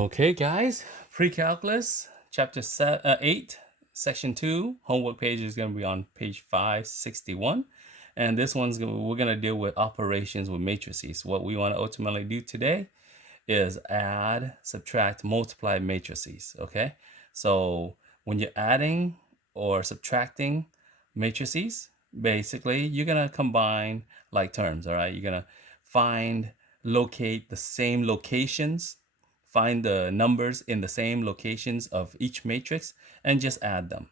Okay, guys, pre-calculus, chapter 8, section 2. Homework page is going to be on page 561. And this we're going to deal with operations with matrices. What we want to ultimately do today is add, subtract, multiply matrices. Okay, so when you're adding or subtracting matrices, basically you're going to combine like terms. All right, you're going to locate the same locations, find the numbers in the same locations of each matrix and just add them.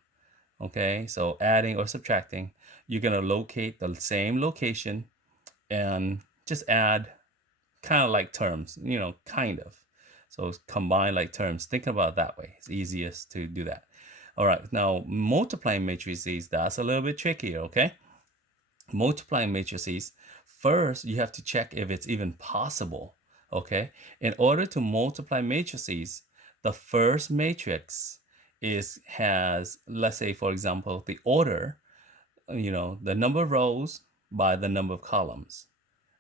Okay, so adding or subtracting, you're going to locate the same location and just add kind of like terms, kind of. So combine like terms. Think about it that way. It's easiest to do that. All right, now multiplying matrices, that's a little bit trickier, okay? Multiplying matrices, first you have to check if it's even possible. Okay, in order to multiply matrices, the first matrix has, let's say for example, the order, the number of rows by the number of columns.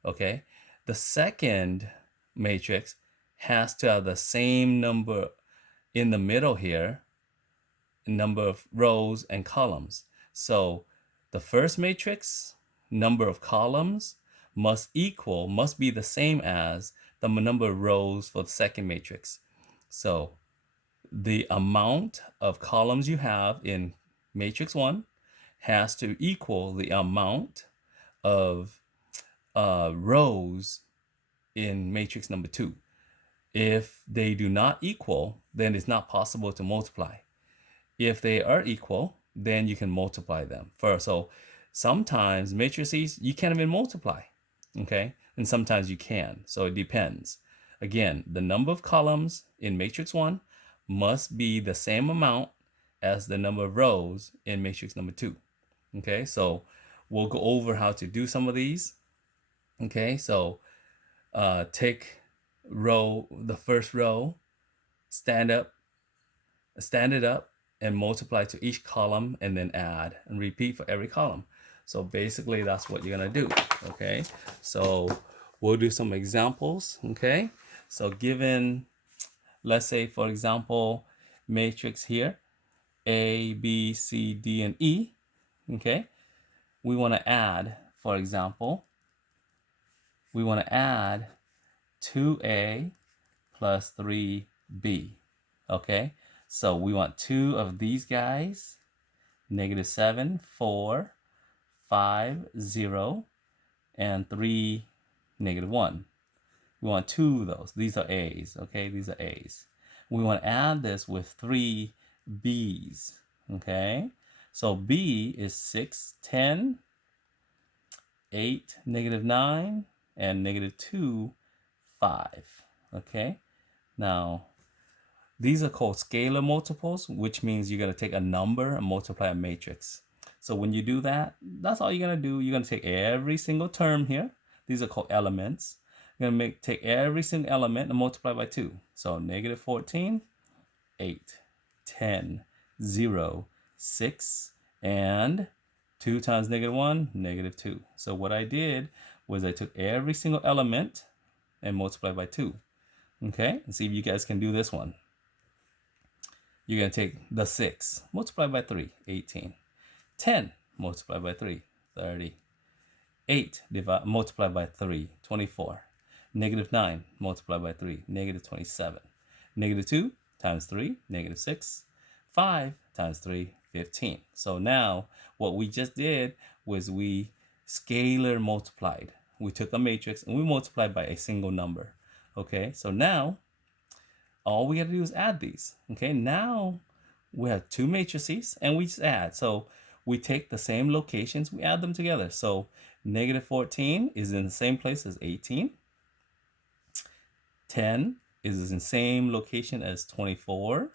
Okay, the second matrix has to have the same number in the middle here, number of rows and columns. So the first matrix number of columns must be the same as the number of rows for the second matrix. So the amount of columns you have in matrix 1 has to equal the amount of rows in matrix number 2. If they do not equal, then it's not possible to multiply. If they are equal, then you can multiply them first. So sometimes matrices you can't even multiply, okay? And sometimes you can. So it depends. Again, the number of columns in matrix 1 must be the same amount as the number of rows in matrix number 2. Okay, so we'll go over how to do some of these. Okay, so take the first row, stand it up and multiply to each column and then add and repeat for every column. So basically that's what you're gonna do. Okay, so we'll do some examples. Okay, so given, let's say for example, matrix here, A, B, C, D, and E. Okay, we want to add, for example, we want to add 2A plus 3B. Okay, so we want 2 of these guys, -7, 4, 5, 0, and 3, -1. We want 2 of those. These are A's, okay? These are A's. We want to add this with 3 B's, okay? So B is 6, 10, 8, -9, and -2, 5, okay? Now, these are called scalar multiples, which means you're going to take a number and multiply a matrix. So when you do that, that's all you're going to do. You're going to take every single term here. These are called elements. You're going to take every single element and multiply by 2. So -14, 8, 10, 0, 6, and 2 times -1, -2. So what I did was I took every single element and multiplied by 2. Okay, and see if you guys can do this one. You're going to take the 6, multiply by 3, 18. 10, multiply by 3, 30. 8, multiply by 3, 24. -9, multiply by 3, -27. -2 times 3, -6. 5 times 3, 15. So now what we just did was we scalar multiplied. We took a matrix and we multiplied by a single number. Okay, so now all we have to do is add these. Okay, now we have 2 matrices and we just add. So we take the same locations, we add them together. So -14 is in the same place as 18. 10 is in the same location as 24.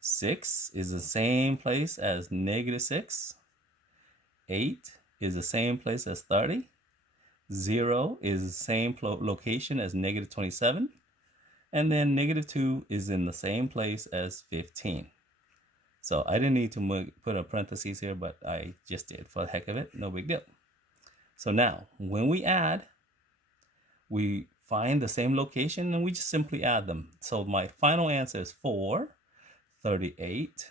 6 is the same place as -6. 8 is the same place as 30. 0 is the same location as -27. And then -2 is in the same place as 15. So I didn't need to put a parentheses here, but I just did for the heck of it. No big deal. So now when we add, we find the same location, and we just simply add them. So my final answer is 4, 38,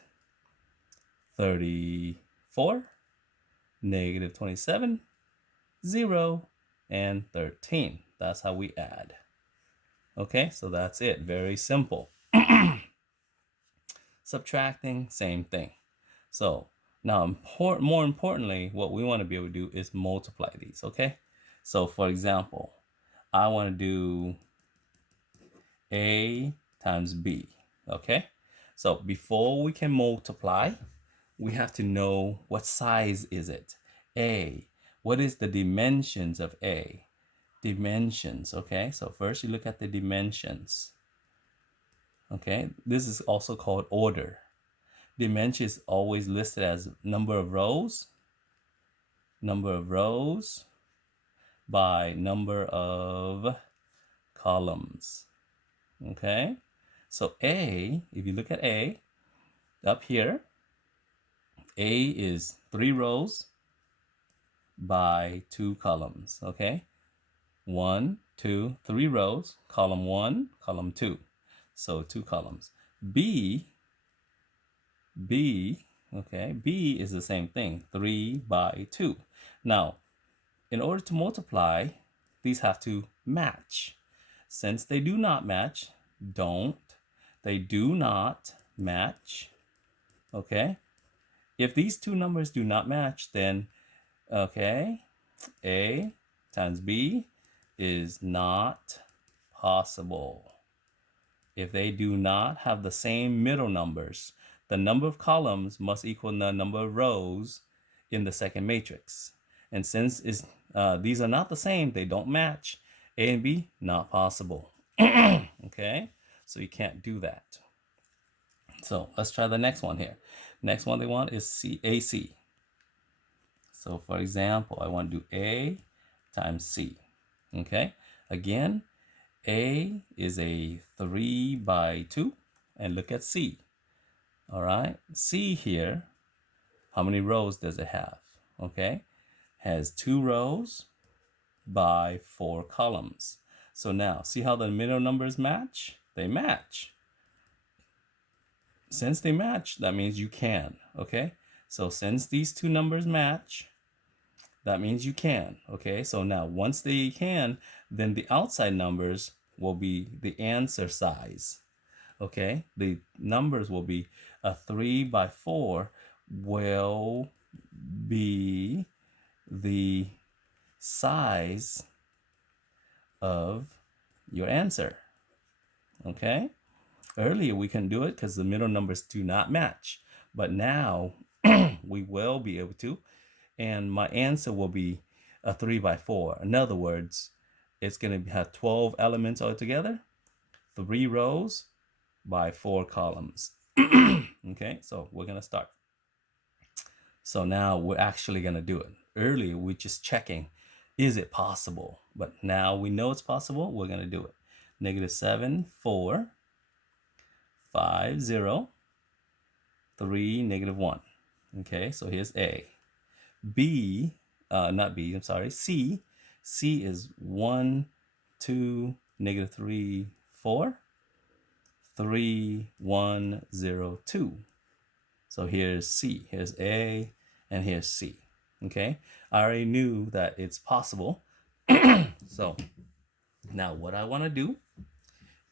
34, negative 27, 0, and 13. That's how we add. Okay, so that's it. Very simple. Subtracting, same thing. So now, more importantly, what we want to be able to do is multiply these, okay? So for example, I want to do A times B, okay? So before we can multiply, we have to know what size is it. A, what is the dimensions of A? Dimensions, okay? So first you look at the dimensions, okay? This is also called order. Dimension is always listed as number of rows by number of columns, okay? So A, if you look at A, up here, A is 3 rows by 2 columns, okay? 1, 2, 3 rows, column 1, column 2. So 2 columns. B, okay, B is the same thing, 3 by 2. Now, in order to multiply, these have to match. Since they do not match, they do not match, okay? If these two numbers do not match, then, okay, A times B is not possible. If they do not have the same middle numbers, the number of columns must equal the number of rows in the second matrix. And since these are not the same, they don't match, A and B, not possible. Okay, so you can't do that. So let's try the next one here. Next one they want is AC. So for example, I want to do A times C. Okay, again, A is a 3 by 2, and look at C. All right, C here, how many rows does it have? Okay, has 2 rows by 4 columns. So now, see how the middle numbers match? They match. Since they match, that means you can, okay? So since these two numbers match, that means you can, okay? So now, once they can, then the outside numbers will be the answer size, okay? The numbers will be a 3 by 4 will be the size of your answer, okay? Earlier we couldn't do it because the middle numbers do not match, but now we will be able to, and my answer will be a 3 by 4. In other words, it's going to have 12 elements altogether, 3 rows by 4 columns. Okay, so we're going to start. So now we're actually going to do it. Earlier we're just checking, is it possible? But now we know it's possible, we're going to do it. -7, 4, 5, 0, 3, -1. Okay, so here's A. B, not B, I'm sorry, C. C is 1, 2, -3, 4, 3, 1, 0, 2. So here's C, here's A, and here's C. Okay, I already knew that it's possible. So now what I want to do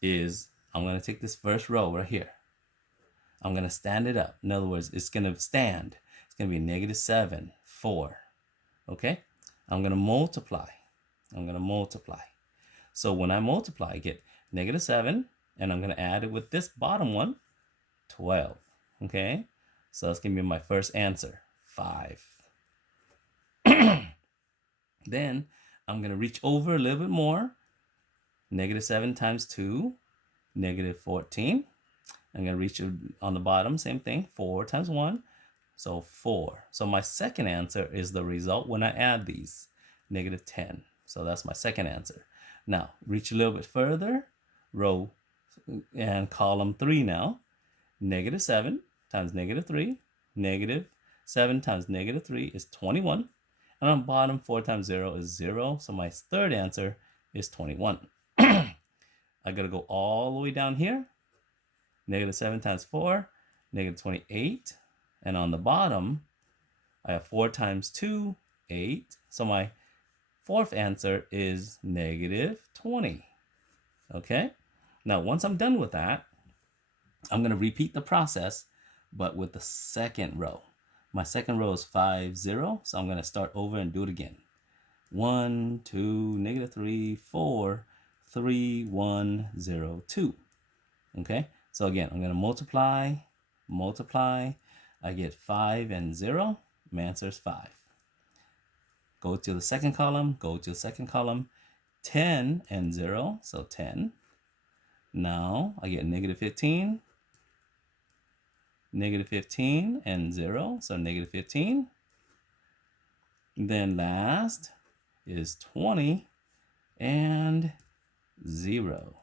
is I'm going to take this first row right here. I'm going to stand it up. In other words, it's going to stand. It's going to be -7, 4. Okay? I'm going to multiply. So when I multiply, I get -7, and I'm going to add it with this bottom one, 12. Okay? So that's going to be my first answer, 5. Then I'm going to reach over a little bit more. -7 times 2, -14. I'm going to reach on the bottom, same thing, 4 times 1, so 4. So my second answer is the result when I add these, -10. So that's my second answer. Now, reach a little bit further, row and column 3 now, -7 times -3, -7 times -3 is 21. And on bottom, 4 times 0 is 0. So my third answer is 21. I got to go all the way down here. Negative 7 times 4, negative 28. And on the bottom, I have 4 times 2, 8. So my fourth answer is negative 20. Okay? Now, once I'm done with that, I'm going to repeat the process, but with the second row. My second row is 5, 0. So I'm going to start over and do it again. 1, 2, negative 3, 4, 3, 1, 0, 2. Okay? So again, I'm going to multiply. I get 5 and 0. My answer is 5. Go to the second column. 10 and 0. So 10. Now I get negative 15. Negative 15 and 0. So negative 15. Then last is 20 and 0.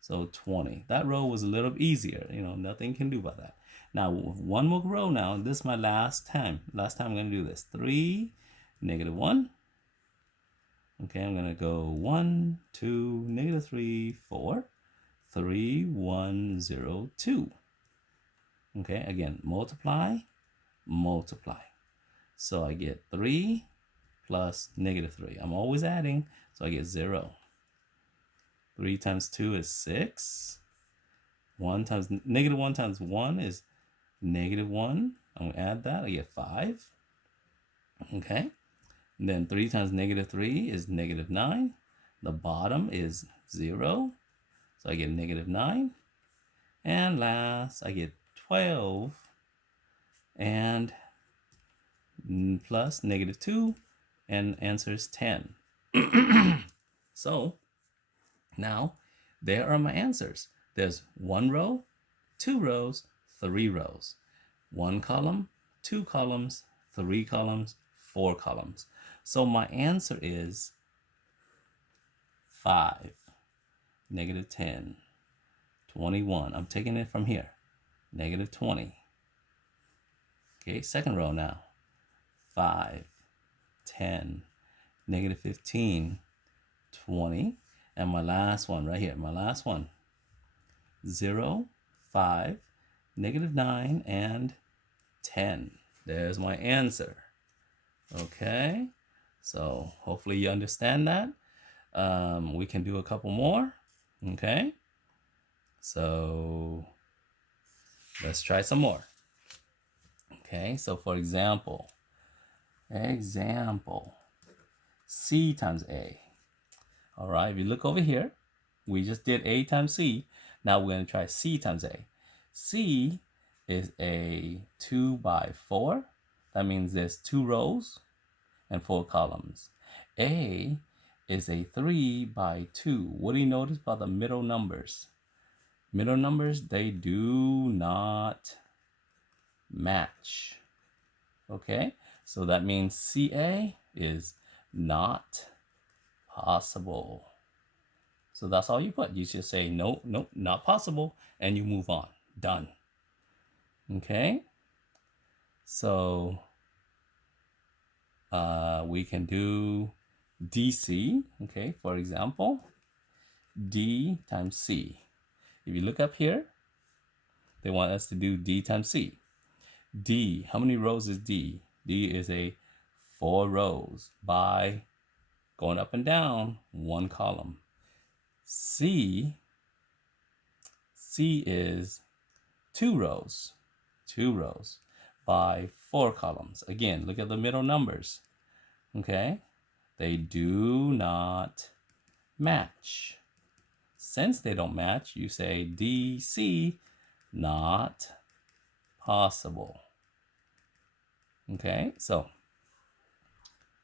So 20. That row was a little easier. Nothing can do about that. Now, one more row now. This is my last time. Last time I'm going to do this. 3, negative 1. Okay, I'm going to go 1, 2, negative 3, 4, 3, 1, 0, 2. Okay, again, multiply. So I get 3 plus negative 3. I'm always adding, so I get 0. 3 times 2 is 6. Negative 1 times 1 is negative 1. I'm going to add that. I get 5. Okay. And then 3 times negative 3 is negative 9. The bottom is 0. So I get negative 9. And last, I get 12. And plus negative 2. And answer is 10. So now there are my answers. There's 1 row, 2 rows, 3 rows. 1 column, 2 columns, 3 columns, 4 columns. So my answer is 5, negative 10, 21. I'm taking it from here. Negative 20. Okay, second row now. 5, 10, negative 15, 20. And my last one right here. 0, 5, negative 9, and 10. There's my answer. Okay, so hopefully you understand that. We can do a couple more. Okay, so let's try some more. Okay, so for example, C times A. All right, if you look over here, we just did A times C. Now we're going to try C times A. C is a 2 by 4. That means there's 2 rows and 4 columns. A is a 3 by 2. What do you notice about the middle numbers? Middle numbers, they do not match. Okay, so that means CA is not possible. So that's all you put. You just say, nope, not possible, and you move on. Done. Okay, so we can do DC. Okay, for example, D times C. If you look up here, they want us to do D times C. D, how many rows is D? D is a 4 rows by going up and down 1 column. C is 2 rows by 4 columns. Again, look at the middle numbers. Okay, they do not match. Since they don't match, you say DC, not possible. Okay, so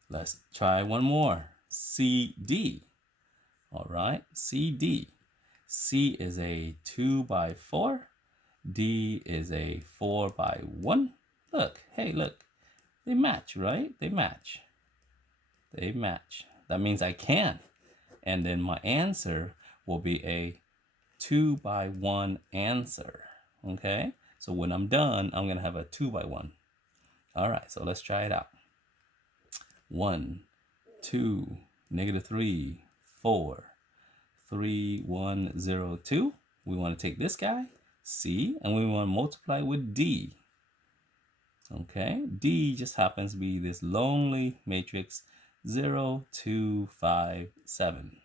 let's try one more. CD. All right, CD. C is a 2 by 4. D is a 4 by 1. Look, hey, look. They match, right? They match. That means I can. And then my answer will be a 2 by 1 answer. Okay? So when I'm done, I'm going to have a 2 by 1. All right, so let's try it out. 1, 2, negative 3, 4, 3102. We want to take this guy, C, and we want to multiply with D. Okay, D just happens to be this lonely matrix 0, 2, 5, 7.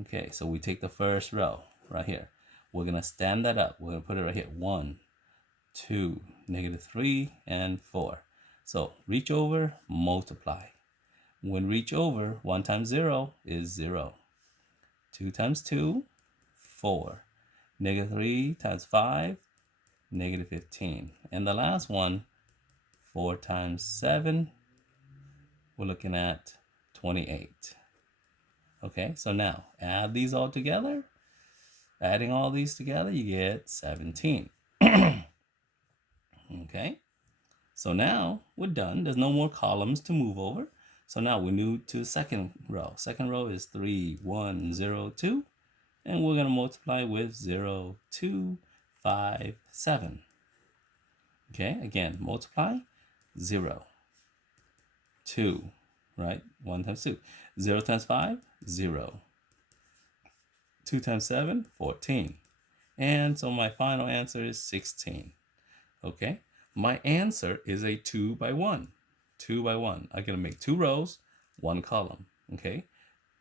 Okay, so we take the first row right here. We're going to stand that up. We're going to put it right here. 1, 2, -3, and 4. So reach over, multiply. When reach over, 1 times 0 is 0. 2 times 2, 4. -3 times 5, -15. And the last one, 4 times 7, we're looking at 28. Okay, so now add these all together. Adding all these together, you get 17. Okay, so now we're done. There's no more columns to move over. So now we move to the second row. Second row is 3, 1, 0, 2. And we're going to multiply with 0, 2, 5, 7. Okay, again, multiply 0, 2, right? 1 times 2. 0 times 5, 0. 2 times 7, 14. And so my final answer is 16. Okay, my answer is a 2 by 1. 2 by 1. I'm going to make 2 rows, 1 column. Okay,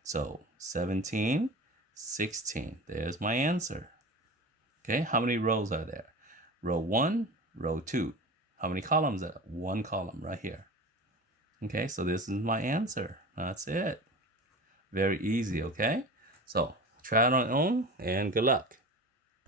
so 17, 16. There's my answer. Okay, how many rows are there? Row 1, row 2. How many columns are there? 1 column right here. Okay, so this is my answer. That's it. Very easy, okay? So try it on your own and good luck.